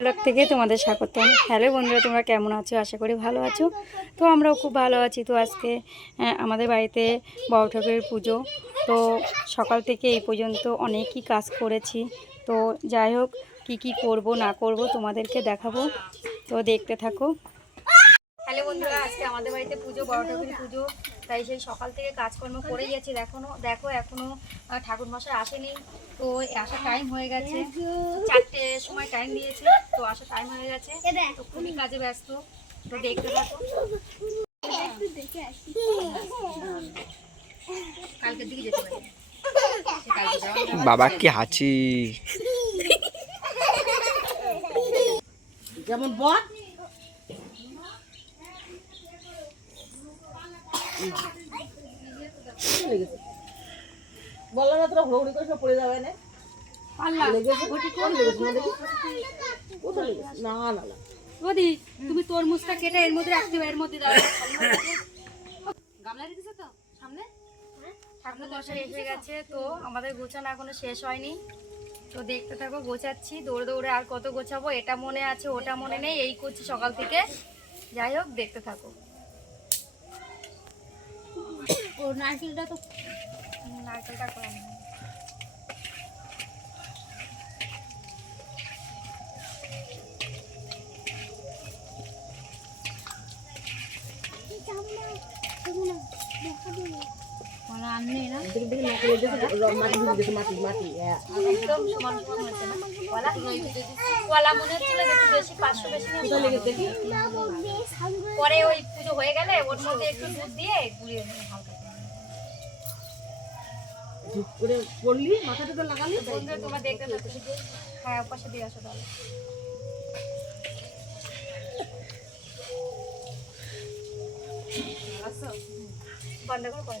Blog থেকে তোমাদের স্বাগতম। হ্যালো বন্ধুরা, তোমরা কেমন আছো? আশা করি ভালো আছো। তো আমরাও খুব ভালো আছি। তো আজকে আমাদের বাড়িতে বড় ঠাকুরের পুজো। তো সকাল থেকে এই পর্যন্ত অনেকই কাজ করেছি। তো যাই হোক, কী কী করব, না করব তোমাদেরকে দেখাবো। তো দেখতে থাকো। হ্যালো বন্ধুরা, আজকে আমাদের বাড়িতে পুজো, বড় ঠাকুরের পুজো। তাই সেই সকাল থেকে কাজকর্ম করে গেছি এখনও দেখো এখনও ঠাকুর মশাই আসেনি। তো আসার টাইম হয়ে গেছে। চারটে সময় টাইম দিয়েছে তো আসার টাইম হয়ে গেছে। তো খুবই কাজে ব্যস্ত। তো দেখতে থাকো। কালকের দিকে যেতে পারি। বাবা কি হাঁচি? যেমন বট বললাম না তোরা ঘুরঘুরি করে সব পড়ে যাবে না। না না না না। বৌদি তুমি তরমুজটা কেটে এর মধ্যে রাখতে এর মধ্যে দাও। গামলা রেখেছো তো সামনে? ঠাকুর মশাই এসে গেছে তো আমাদের গোছানো এখনও শেষ হয়নি। তো দেখতে থাকো গোছাচ্ছি দৌড়ে দৌড়ে আর কত গোছাবো এটা মনে আছে ওটা মনে নেই এই করছি সকাল থেকে। যাই হোক দেখতে থাকো। ও নারকেলটা তো নারকেলটা দেখি পরে ওই পুজো হয়ে গেলে ওর মধ্যে একটু দুধ দিয়ে গুলিয়ে হালকা। ঠিক করে পড়লি, মাথাটা তো লাগালি। বন্ধুরা তোমার দেখতে থাকো হ্যাঁ পাশে দিয়ে আসো তাহলে। আসো। বন্ধ করে, পরে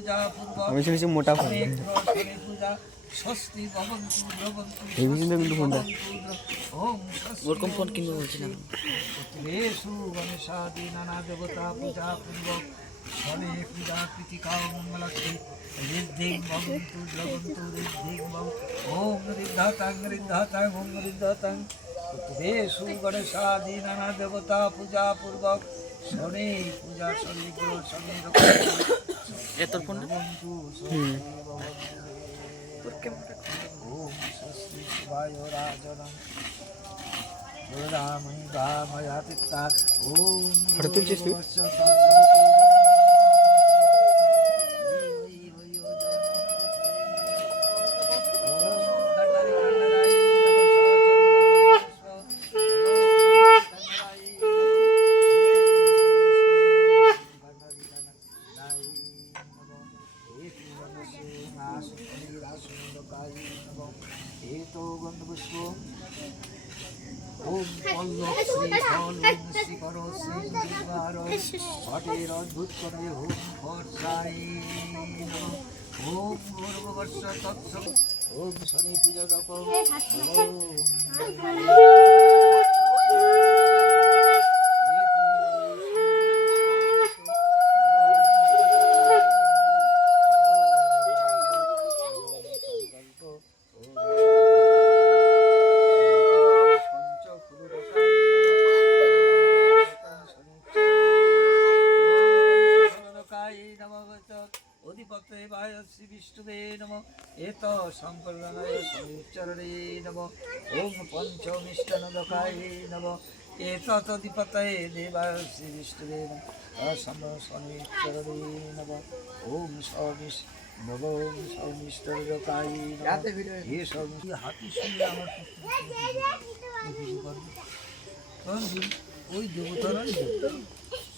আমি শুনেছি মোটা ফোন এই বুঝলি কিন্তু ফোনটা ওরকম ফোন কিনবো বলছিলাম নানা দেবতা পূজা পূর্বক ফলে পূজা কৃতিকা মঙ্গলাক্ষী ঋদ্ধিং ভবন্তু দ্রবন্তু ঋদ্ধিং ভব ওম ঋদ্ধাতাং ঋদ্ধাতাং ওম ঋদ্ধাতাং পুত্রেষু গণেশাদি নানা দেবতা পূজা পূর্বক শনি পূজা শনি গ্রহ শনি এত ফোন ভবন্তু শনি ভবন্তু ওম স্বস্তি শিবায় রাজনম রামণি গাময়া পিতা ওম ফটো তুলছিস তুই? ঘটের অদ্ভুত করে ওম ফর্ষাই ওম গর্ভবর্ষ তৎস ওম শনি পূজা দপ ওম অধিপতে বায় শ্রী বিষ্ণুবে নম এত সম্পর্ণায় শনিচরণে নম ওম পঞ্চমিষ্টনদকায় নম এতদিপতয়ে দেবায় শ্রী বিষ্ণুবে নম শনিচরণে নম ওম সবিষ নম ওম সৌমিষ্টরকায় হে সৌমি হাতি শুনলে আমার কি, ওই দেবতারাই দেবতা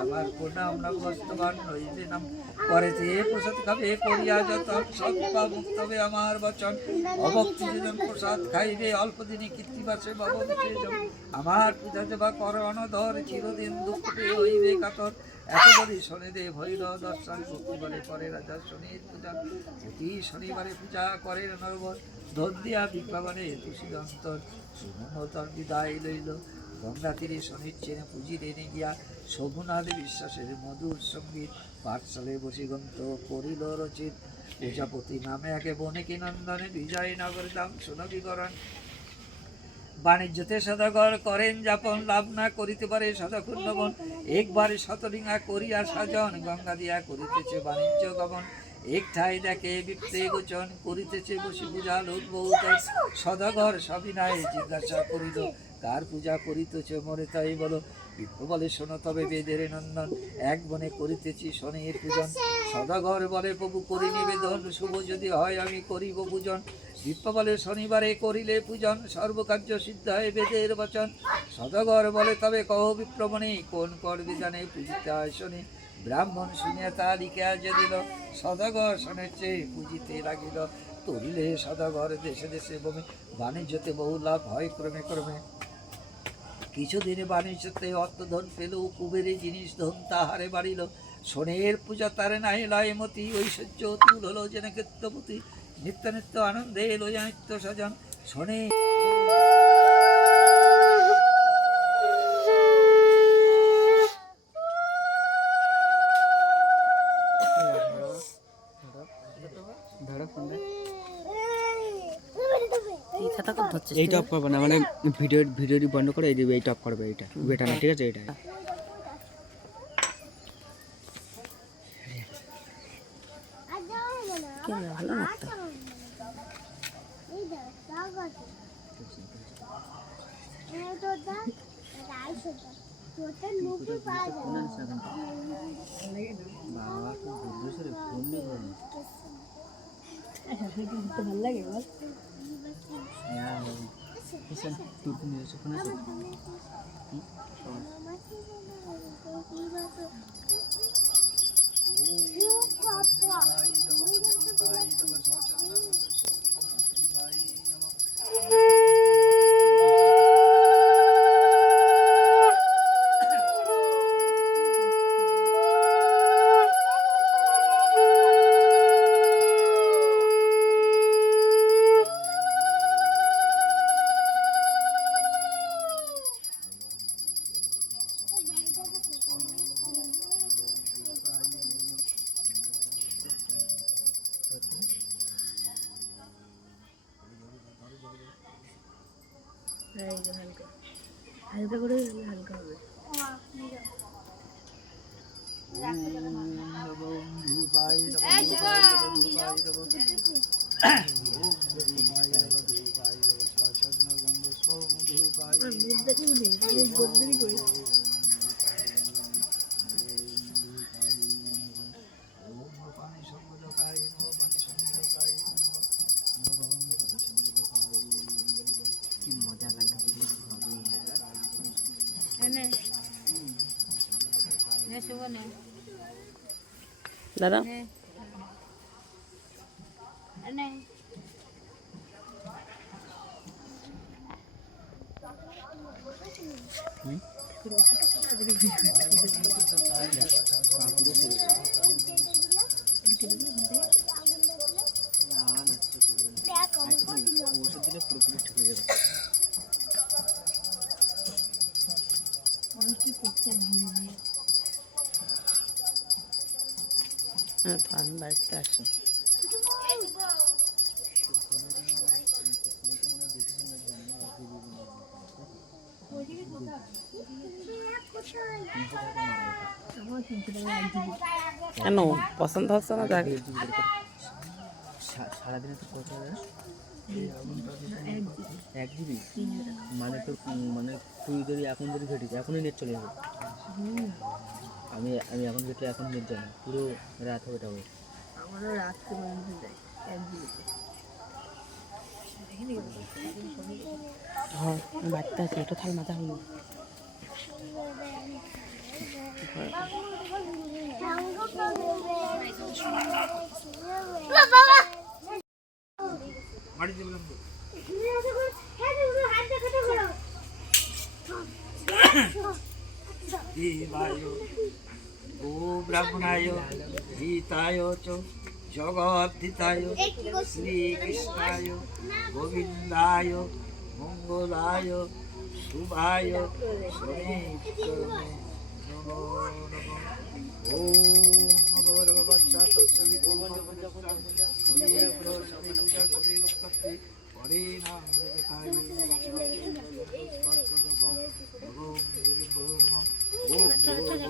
আমার আমার বচন প্রসাদ খাইবে অল্প দিনে কীর্তিবাসে ভবন্তে আমার পূজা দেবা কর অনধর চিরদিন দুঃখ হইবে কাতর এতবারই শনিদেব ভৈর দর্শন ভক্তি বলে করে রাজা শনির পূজা প্রতি শনিবারে পূজা করে নরবর ধন্দিয়া বিপ্লবনে তুষিদন্তর বিদায় লইল। গঙ্গা তীরে পুঁজি গিয়া শোভনাথ বিশ্বাসের মধুর সংগীত পাঠশালে বসিগন্ত করিল রচিত। প্রজাপতি নামে একে বনেকি নন্দনে বিজয়নগর দাম সুনবীকরণ। বাণিজ্যতে সদাগর করেন যাপন, লাভ না করিতে পারে সদাকুর নবন একবারে শতরিঙা করিয়া সাজন, গঙ্গা দিয়া করিতেছে বাণিজ্য গমন। এক ঠাই দেখে বিপ্তে গোচন করিতেছে বসি পূজা লোক বহুত সদাগর সবিনায় জিজ্ঞাসা করিল কার পূজা করিতেছে মরে তাই বলো। বিপ্র বলে শোনো তবে বেদের নন্দন। এক বনে করিতেছি শনির পূজন। সদাগর বলে প্রভু করি নিবেদন। শুভ যদি হয় আমি করিব পূজন। বিপ্র বলে শনিবারে করিলে পূজন। সর্বকার্য সিদ্ধ হয় বেদের বচন। সদাগর বলে তবে কহ বিপ্রমণি কোন করবে জানে পূজিতে হয় শনি? ব্রাহ্মণ শুনিয়া তা লিখিয়া যে দিল সদাগর চেয়ে পুজিতে লাগিল। তরিলে সদাগর দেশে দেশে বমি, বাণিজ্যতে বহু লাভ হয় ক্রমে ক্রমে। কিছুদিনে বাণিজ্যতে অর্থধন পেল, কুবেরে জিনিস ধন তাহারে বাড়িল। শনের পূজা তারে নাই লয় মতি, ঐশ্বর্য তুল হলো যেন কীর্তপতি নিত্য নিত্য আনন্দে লইয়া নিত্য সজন শনে। ধরো ফোনটা। এইটা অফ করবে না মানে ভিডিও ভিডিওটি বন্ধ করে এই এইটা অফ করবে এইটা। বেটা না ঠিক আছে Oh, papa! Oh, papa! Oh! Oh, papa এইটা দাদা হ্যাঁ তো আমি বাড়িতে আসি। কেন? পছন্দ হচ্ছে না সা- সারাদিনে তো কত? এক জিবি? মানে তো উম, মানে তুই যদি এখন যদি ঘেটিস এখনই নেট চলে যাবে আমি আমি এখন ঘেটে এখন নেট যায় না পুরো রাত হবে যাবে আমারও রাত্রে পর্যন্ত হ্যাঁ বাড়িতে আছি এটা থাল মাথা বললাম তো। দেবায় ও ব্রাহ্মণায় হিতায় চ জগদ্ধিতায় শ্রীকৃষ্ণায় গোবিন্দায় মঙ্গলায় শুভায় হরে নাম হরে দেখায় হরে নাম ঘটে না সুভাষণ নম শ্রী পূজা ওম শ্রী এই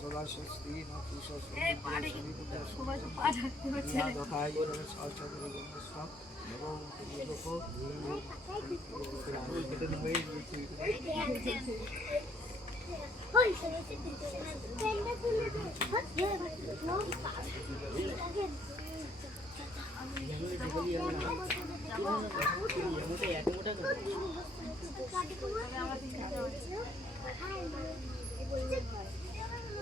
সদা স্বস্তি না পুষা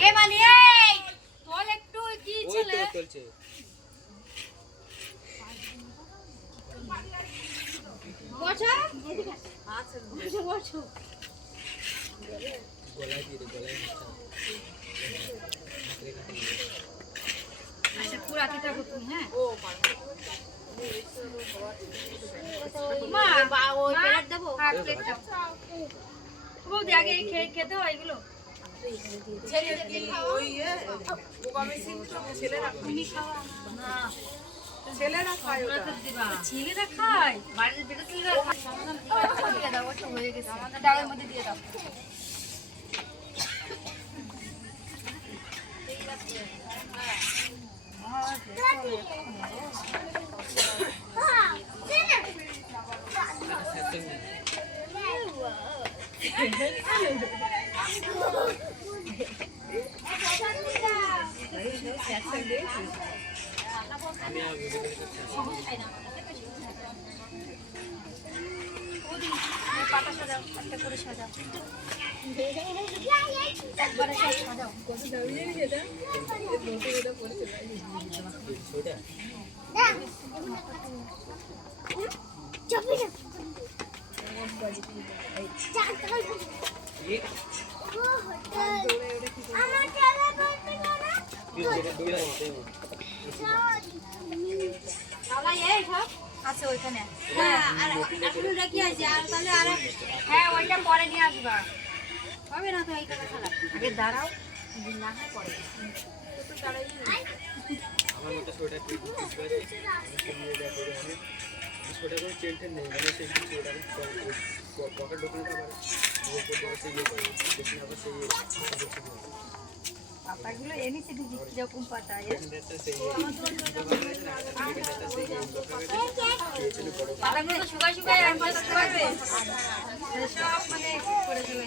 এ মানে এই তোর একটু কি ছেলে? চলছে। বসো। বসো বসো আচ্ছা পুরা কিটা করতুম হ্যাঁ? মা বা ওই প্লেট দেবো? হ্যাঁ প্লেট দাও বৌদি আগে খেতে হয় এগুলো? ছেলেরা খায়। ছেলেরা খায় বাড়ির বেটা ছেলেরা হয়ে গেছে আমাদের ডালের মধ্যে দিয়ে দাও। পাতা সাজাও একটা করে সাজাও একবারে সব সাজাও আছে ওইখানে হ্যাঁ আর কি আর তাহলে আর হ্যাঁ ওইটা পরে নিয়ে আসবা না তো এই কথা ছাড়া দাঁড়াও না হয় পরে। আমার মতো সোয়েটার ছোট করে চেন টেন নেই মানে সেই পকেট আবার সেই ইয়ে করে দেখি আবার সেই পাতাগুলো এনেছি দিদি কীরকম পাতা পাতাগুলো শুকায় শুকায় সব মানে করে চলে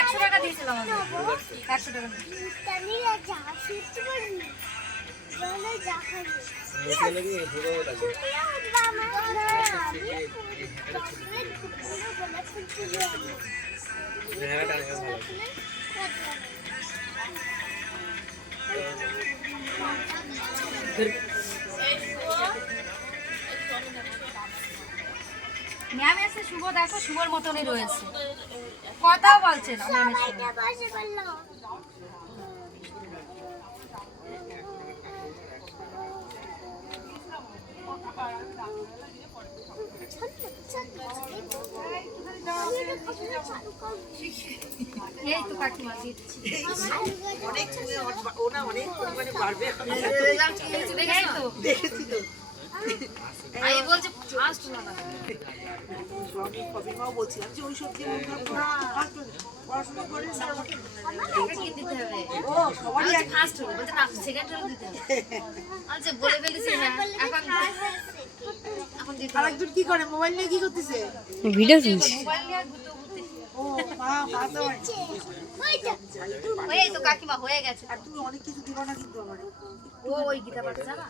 একশো টাকা দিয়েছিলাম একশো টাকা। হ্যাঁ ম্যাম এসে শুভ দেখো শুভর মতনই রয়েছে কথাও বলছে না ম্যামের সঙ্গে। এই তো কাকিমা দিচ্ছি। অনেক ওনা অনেক পরিমাণে বাড়বে তো। দেখেছি তো আমি বলছে ফার্স্ট না সবই কবি বলছিলাম যে ওই সব দিয়ে পড়াশোনা করে দিতে হবে ও সবারই ফার্স্ট না সেকেন্ড হলো দিতে হবে। আচ্ছা বলে ফেলেছি হ্যাঁ এখন এখন দিতে আরেকজন কি করে? মোবাইল নিয়ে কি করতেছে? মোবাইল নিয়ে মা তো কাকিমা হয়ে গেছে। আর তুমি অনেক কিছু দিবা না কিন্তু আমার। ও ওই গীতা পাঠ জানা